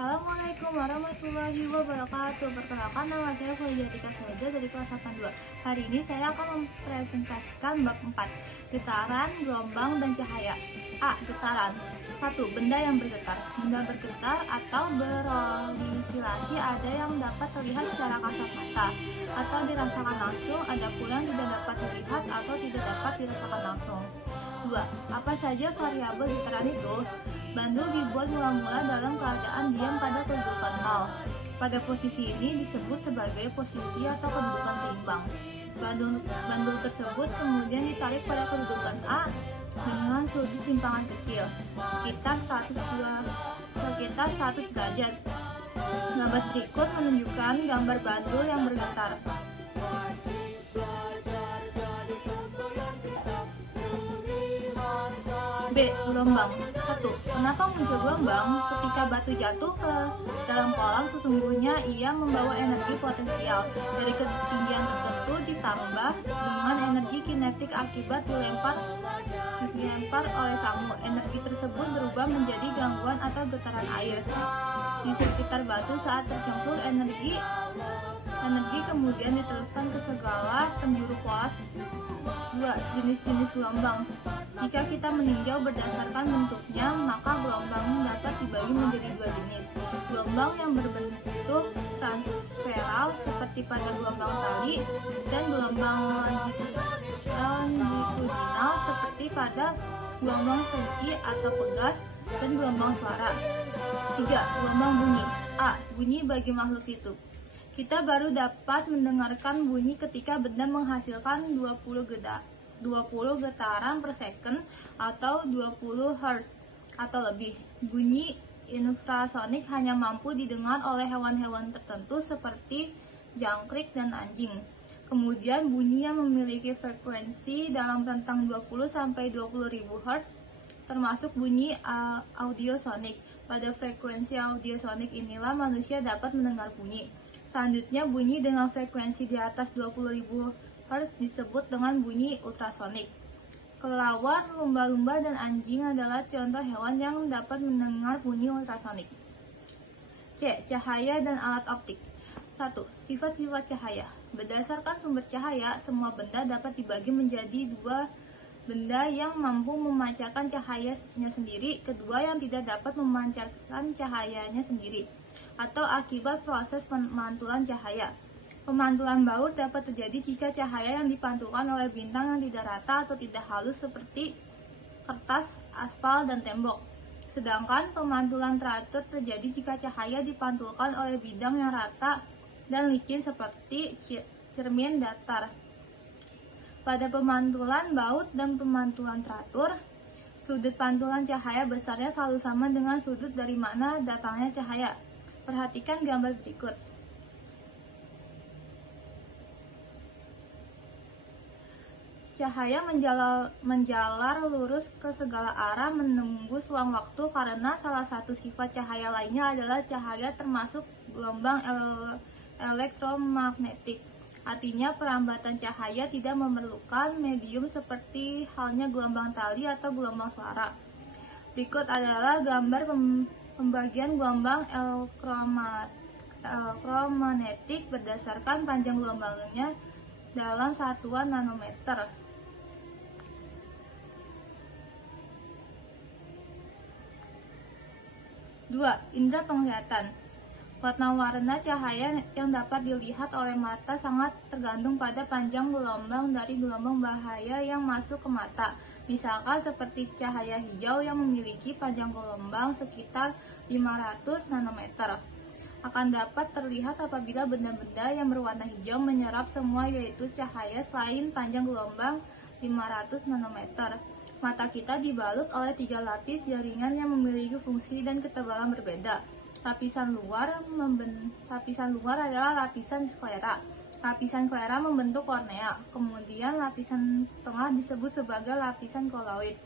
Assalamualaikum warahmatullahi wabarakatuh. Perkenalkan, nama saya Fauziatika Soja dari kelas 82. Hari ini saya akan mempresentasikan bab 4, getaran, gelombang, dan cahaya. A. Getaran. 1. Benda yang bergetar. Benda bergetar atau beroscilasi ada yang dapat terlihat secara kasat mata atau dirasakan langsung, ada pula yang tidak dapat dilihat atau tidak dapat dirasakan langsung. 2. Apa saja variabel getaran itu? Bandul dibuat mula-mula dalam keadaan diam pada kedudukan 0. Pada posisi ini disebut sebagai posisi atau kedudukan seimbang. Bandul tersebut kemudian ditarik pada kedudukan A dengan sudut simpangan kecil sekitar 100 derajat. Gambar berikut menunjukkan gambar bandul yang bergetar. B. Gelombang. 1. Kenapa muncul gelombang? Ketika batu jatuh ke dalam kolam, sesungguhnya ia membawa energi potensial dari ketinggian tertentu ditambah dengan energi kinetik akibat dilempar oleh kamu. Energi tersebut berubah menjadi gangguan atau getaran air di sekitar batu saat tercemplung. Energi kemudian diteruskan ke segala penjuru pola. 2. Jenis-jenis gelombang. Jika kita meninjau berdasarkan bentuknya, maka gelombang dapat dibagi menjadi 2 jenis. Gelombang yang berbentuk transferal seperti pada gelombang tali, dan gelombang longitudinal seperti pada gelombang segi atau pegas, dan gelombang suara. 3. Gelombang bunyi. A. Bunyi bagi makhluk hidup. Kita baru dapat mendengarkan bunyi ketika benda menghasilkan 20 getaran per second atau 20 Hz atau lebih. Bunyi infrasonik hanya mampu didengar oleh hewan-hewan tertentu seperti jangkrik dan anjing. Kemudian bunyi yang memiliki frekuensi dalam rentang 20 sampai 20.000 Hz termasuk bunyi audiosonik. Pada frekuensi audiosonik inilah manusia dapat mendengar bunyi. Selanjutnya, bunyi dengan frekuensi di atas 20.000 Hz disebut dengan bunyi ultrasonik. Kelelawar, lumba-lumba, dan anjing adalah contoh hewan yang dapat mendengar bunyi ultrasonik. C. Cahaya dan alat optik. 1. Sifat-sifat cahaya. Berdasarkan sumber cahaya, semua benda dapat dibagi menjadi 2. Benda yang mampu memancarkan cahayanya sendiri, kedua yang tidak dapat memancarkan cahayanya sendiri, atau akibat proses pemantulan cahaya. Pemantulan baut dapat terjadi jika cahaya yang dipantulkan oleh bintang yang tidak rata atau tidak halus seperti kertas, aspal, dan tembok. Sedangkan pemantulan teratur terjadi jika cahaya dipantulkan oleh bidang yang rata dan licin seperti cermin datar. Pada pemantulan baut dan pemantulan teratur, sudut pantulan cahaya besarnya selalu sama dengan sudut dari mana datangnya cahaya. Perhatikan gambar berikut. Cahaya menjalar lurus ke segala arah menembus ruang waktu karena salah satu sifat cahaya lainnya adalah cahaya termasuk gelombang elektromagnetik. Artinya perambatan cahaya tidak memerlukan medium seperti halnya gelombang tali atau gelombang suara. Berikut adalah gambar pembagian gelombang elektromagnetik berdasarkan panjang gelombangnya dalam satuan nanometer. Dua. Indera penglihatan. Warna-warna cahaya yang dapat dilihat oleh mata sangat tergantung pada panjang gelombang dari gelombang bahaya yang masuk ke mata. Misalkan seperti cahaya hijau yang memiliki panjang gelombang sekitar 500 nanometer. Akan dapat terlihat apabila benda-benda yang berwarna hijau menyerap semua, yaitu cahaya selain panjang gelombang 500 nanometer. Mata kita dibalut oleh 3 lapis jaringan yang memiliki fungsi dan ketebalan berbeda. Lapisan luar adalah lapisan sklera. Lapisan sklera membentuk kornea. Kemudian lapisan tengah disebut sebagai lapisan koloid.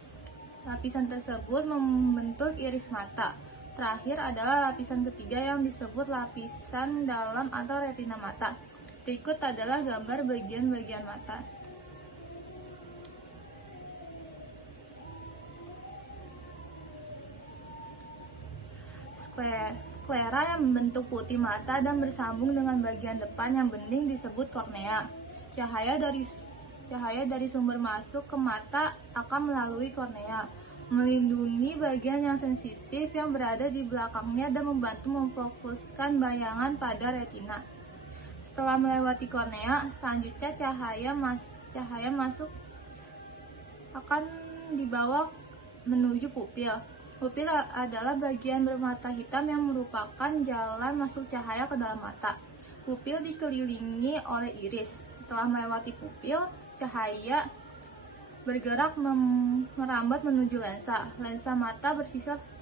Lapisan tersebut membentuk iris mata. Terakhir adalah lapisan ketiga yang disebut lapisan dalam atau retina mata. Berikut adalah gambar bagian-bagian mata. sklera yang membentuk putih mata dan bersambung dengan bagian depan yang bening disebut kornea. Cahaya dari sumber masuk ke mata akan melalui kornea, melindungi bagian yang sensitif yang berada di belakangnya dan membantu memfokuskan bayangan pada retina. Setelah melewati kornea, selanjutnya cahaya masuk akan dibawa menuju pupil. Pupil adalah bagian bermata hitam yang merupakan jalan masuk cahaya ke dalam mata. Pupil dikelilingi oleh iris. Setelah melewati pupil, cahaya bergerak merambat menuju lensa. Lensa mata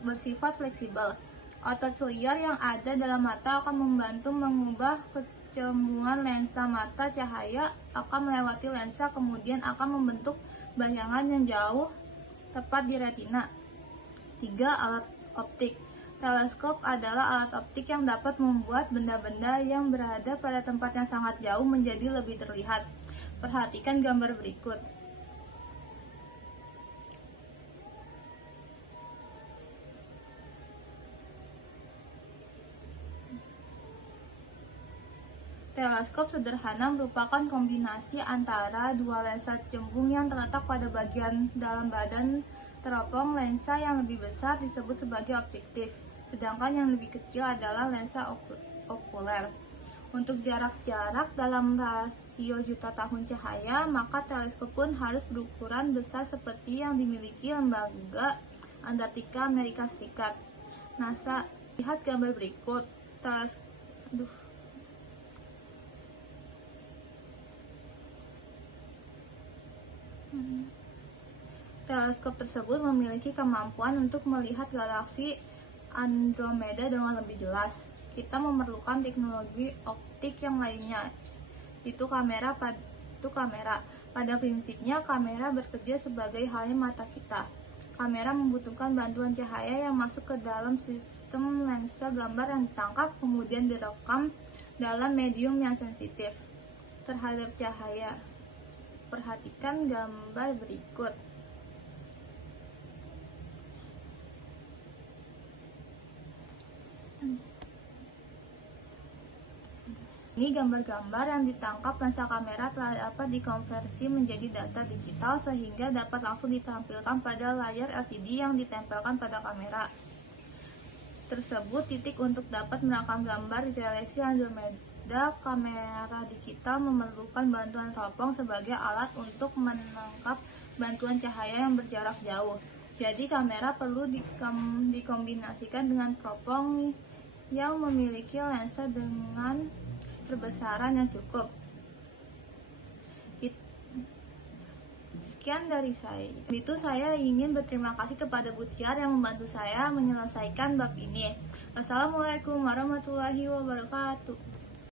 bersifat fleksibel. Otot seliar yang ada dalam mata akan membantu mengubah kecembungan lensa mata. Cahaya akan melewati lensa, kemudian akan membentuk bayangan yang jauh tepat di retina. 3. Alat optik. Teleskop adalah alat optik yang dapat membuat benda-benda yang berada pada tempat yang sangat jauh menjadi lebih terlihat. Perhatikan gambar berikut. Teleskop sederhana merupakan kombinasi antara dua lensa cembung yang terletak pada bagian dalam badan teropong. Lensa yang lebih besar disebut sebagai objektif, sedangkan yang lebih kecil adalah lensa okuler. Untuk jarak-jarak dalam rasio juta tahun cahaya, maka teleskop pun harus berukuran besar seperti yang dimiliki Lembaga Antartika Amerika Serikat, NASA. Lihat gambar berikut. Teleskop tersebut memiliki kemampuan untuk melihat galaksi Andromeda dengan lebih jelas. Kita memerlukan teknologi optik yang lainnya, itu kamera. Pada prinsipnya, kamera bekerja sebagai halnya mata kita. Kamera membutuhkan bantuan cahaya yang masuk ke dalam sistem lensa gambar yang ditangkap, kemudian direkam dalam medium yang sensitif terhadap cahaya. Perhatikan gambar berikut. Ini gambar-gambar yang ditangkap lensa kamera telah dapat dikonversi menjadi data digital sehingga dapat langsung ditampilkan pada layar LCD yang ditempelkan pada kamera tersebut. Titik untuk dapat merekam gambar di galaksi Andromeda, kamera digital memerlukan bantuan teropong sebagai alat untuk menangkap bantuan cahaya yang berjarak jauh. Jadi kamera perlu dikombinasikan dengan teropong yang memiliki lensa dengan perbesaran yang cukup. Sekian dari saya. Itu saya ingin berterima kasih kepada Bu Tiar yang membantu saya menyelesaikan bab ini. Wassalamualaikum warahmatullahi wabarakatuh.